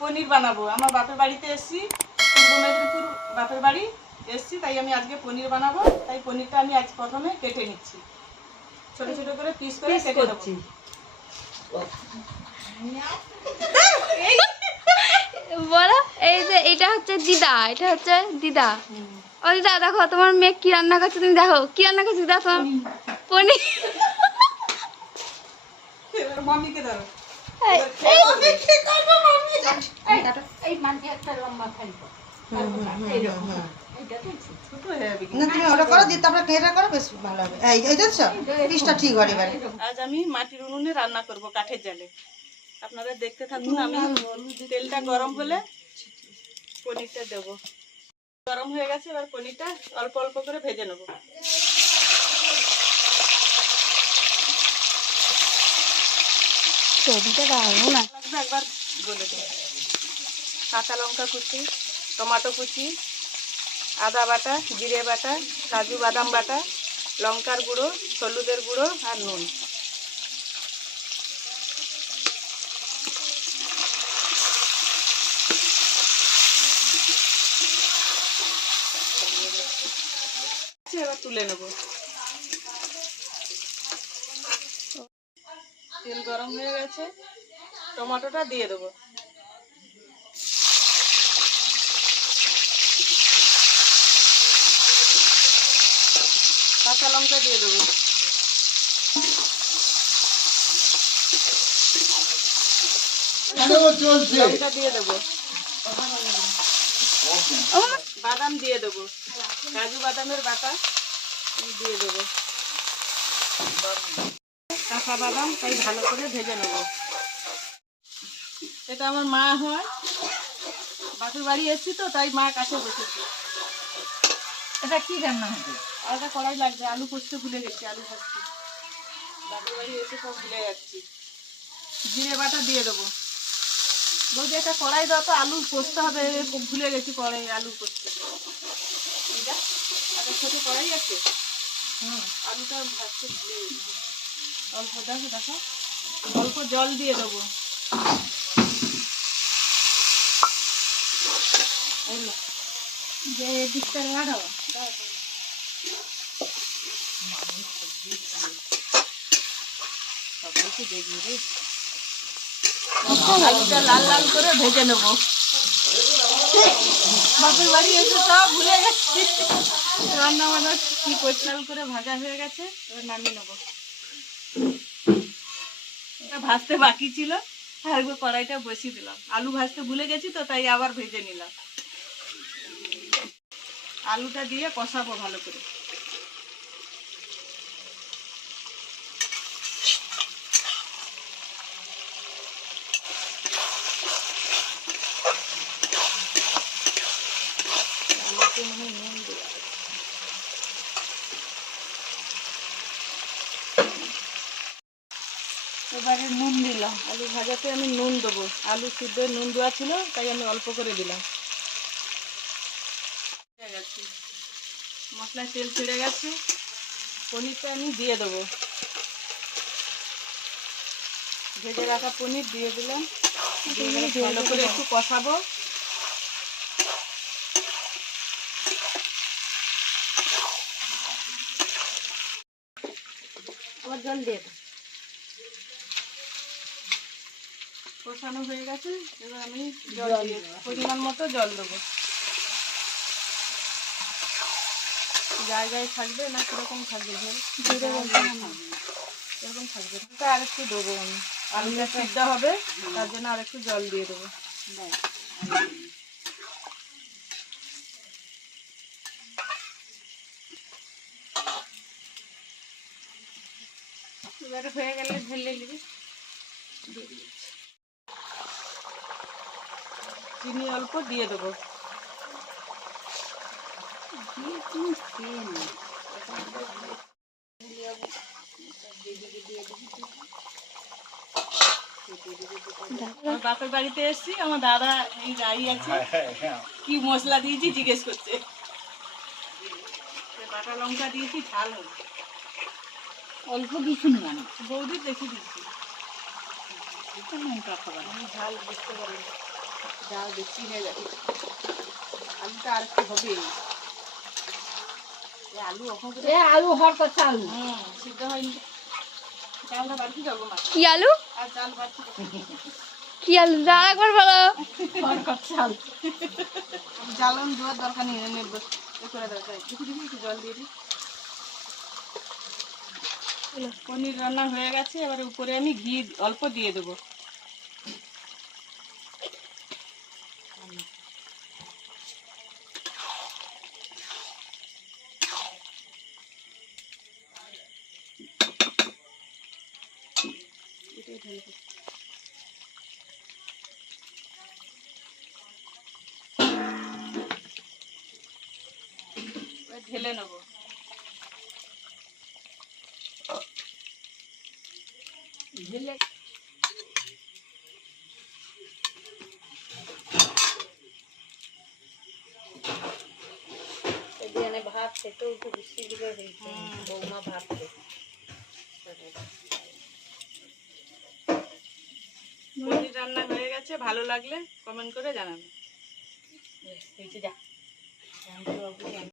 পনির বানাবো। আমার বাপের বাড়িতে এসেছি পূর্ব মেদিনীপুর বাপের বাড়ি এসেছি তাই আমি আজকে পনির বানাবো। তাই পনিরটা আমি আজ প্রথমে কেটে নিচ্ছি। ছোট ছোট করে পিস করে কেটে করছি। বলো এই যে এটা হচ্ছে দিদা এটা হচ্ছে দিদা। ও দিদা দেখো তোমার মেয়ে কি রান্না করছে তুমি দেখো। কি রান্না করছে দিদা তোমার পনির। এবার মাম্মিকে ধরো। হয়ে আজ আমি মাটির উনুনে রান্না করব কাঠের জালে আপনারা দেখতে থাকুন আমি তেলটা গরম হলে পনিরটা দেবো গরম হয়ে গেছে এবার পনিরটা অল্প অল্প করে ভেজে নেব ছবিটা লাগবে একবার দেবো কাঁচা লঙ্কা কুচি, টমেটো কুচি, আদা বাটা, জিরে বাটা, কাজু বাদাম বাটা, লঙ্কার গুঁড়ো, হলুদের গুঁড়ো আর নুন। এবার তুলে নেব তেল গরম হয়ে গেছে টমেটোটা দিয়ে দেবো। কাঁচা লঙ্কা দিয়ে দেবো। লঙ্কা দিয়ে দেবো। বাদাম দিয়ে দেবো। কাজু বাদামের বাটা দিয়ে দেবো। কাঁচা বাদাম তাই ভালো করে ভেজে নেব। এটা আমার মা হয়। বাপের বাড়ি এসেছি তো তাই মা কাছে বসেছি। এটা কি রান্না হবে? আলাদা কড়াই লাগবে আলু পোস্ত ভুলে গেছি আলু ভাজছি। বাপের বাড়ি এসে সব ভুলে যাচ্ছি। জিরে বাটা দিয়ে দেবো। বলছি একটা কড়াই দাও তো আলু পোস্ত হবে ভুলে গেছি কড়াই আলু পোস্ত। এটা একটা ছোট কড়াই আছে। হুম। আলুটা ভাজতে ভুলে গেছি। অল্প, দেখো দেখো। অল্প জল দিয়ে দেবো। যে লাল লাল করে ভেজে নেব। বাড়ি এসে ভুলে গেছি। রান্না বান্না কি করে ভাজা হয়ে গেছে, এবার নামিয়ে নেব। এটা ভাজতে বাকি ছিল। আর কড়াইটা বসিয়ে দিলাম। আলু ভাজতে ভুলে গেছি তো, তাই আবার ভেজে নিলাম। আলুটা দিয়ে কষাবো ভালো করে আলুতে মানে নুন দেওয়া আছে। এবারে নুন দিলাম। আলু ভাজাতে আমি নুন দেবো। আলু সিদ্ধ নুন দেওয়া ছিল তাই আমি অল্প করে দিলাম। গেছে। মশলায় তেল ছেড়ে গেছে। পনিরটা আমি দিয়ে দেবো। ভেজে রাখা পনির দিয়ে দিলাম। ভালো করে একটু কষাবো। আবার জল দিয়ে কষানো হয়ে গেছে এবার আমি জল দিয়ে পরিমাণ মতো জল দেবো। জায়গায় থাকবে না কীরকম থাকবে ঝোল এরকম থাকবে? তা আর একটু দেবো আমি। আলুটা সিদ্ধ হবে তার জন্য আর একটু জল দিয়ে দেবো। এবারে হয়ে গেলে ঢেলে নিবি দিয়ে দিয়েছি। চিনি অল্প দিয়ে দেবো। বাপের বাড়িতে এসেছি আমার দাদা এই দাঁড়িয়ে আছে। কি মশলা দিয়েছি জিজ্ঞেস করছে। বাটা লঙ্কা দিয়েছি ঝাল হবে অল্প দিছুন মানে বৌদি বেশি দিচ্ছি লঙ্কা খাবার। ঝাল বুঝতে পারি না। ডাল বেশি হয়ে যাচ্ছে আলুটা আর একটু হবে। আলু এ আলু হর কথা আলু। হুম সিদ্ধ হয়নি। ডালটা বাড়তি যাব মা। কি আলু? আর ডাল বাড়তি কি আলু? দা একবার বলো। হর কথা আলু। জ্বালন দেওয়ার দরকার নেই এনে বস এ করে দরকার দেখি দেখি একটু জল দিয়ে দিই। পনির রান্না হয়ে গেছে এবারে উপরে আমি ঘি অল্প দিয়ে দেবো। এটাই ঢেলে দিই। এবার ঢেলে নেব ঢেলে এখানে ভাত খেতেও তো বৃষ্টি দিকে হয়েছে বৌমা ভাত খেতে পনির রান্না হয়ে গেছে ভালো লাগলে কমেন্ট করে জানাবেন